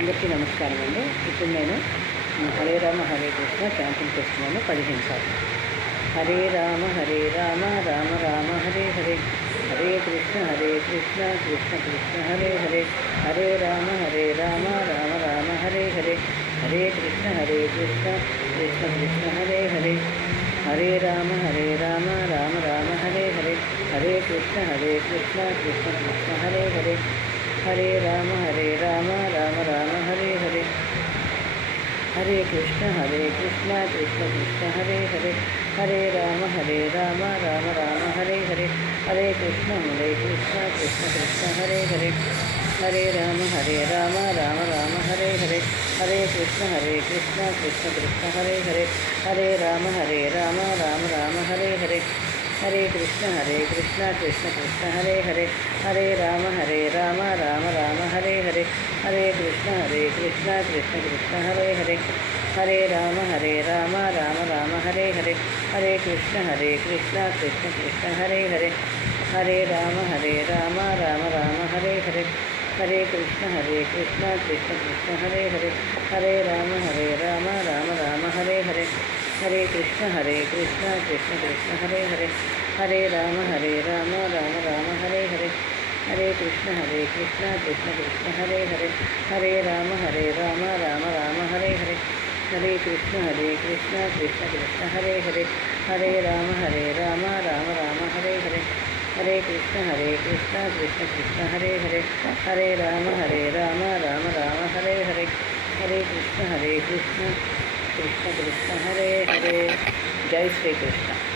అందరికీ నమస్కారం అండి. ఇప్పుడు నేను హరే రామ హరే కృష్ణ క్యాంపింగ్ చేస్తున్నాను 15 సార్లు. హరే రామ రామ రామ హరే హరే, హరే కృష్ణ కృష్ణ కృష్ణ హరే హరే, హరే రామ రామ రామ హరే హరే, హరే కృష్ణ కృష్ణ కృష్ణ హరే హరే, హరే రామ రామ రామ హరే హరే, హరే కృష్ణ కృష్ణ కృష్ణ హరే హరే, హరే రామ రామ రామ హరే హరే, హరే కృష్ణ కృష్ణ కృష్ణ హరే హరే, హరే రామ రామ హరే హరే, హరే కృష్ణ కృష్ణ హరే హరే, హరే రామ రామ హరే హరే, హరే కృష్ణ కృష్ణ కృష్ణ హరే హరే, హరే రామ రామ హరే హరే, హరే కృష్ణ కృష్ణ కృష్ణ హరే హరే, హరే రామ రామ హరే హరే, హరే కృష్ణ కృష్ణ కృష్ణ హరే హరే, హరే రామ రామ హరే హరే, హరే కృష్ణ కృష్ణ కృష్ణ హరే హరే, హరే రామ రామ హరే హరే, హరే కృష్ణ కృష్ణ కృష్ణ హరే హరే, హరే రామ రామ హరే హరే, హరే కృష్ణ కృష్ణ కృష్ణ హరే హరే, హరే రామ రామ హరే హరే, హరే కృష్ణ కృష్ణ కృష్ణ హరే హరే, హరే రామ రామ హరే హరే, హరే కృష్ణ కృష్ణ కృష్ణ హరే హరే, హరే రామ రామ హరే హరే, హరే కృష్ణ కృష్ణ కృష్ణ హరే హరే, హరే రామ రామ హరే హరే, హరే కృష్ణ కృష్ణ కృష్ణ హరే హరే. జై శ్రీకృష్ణ.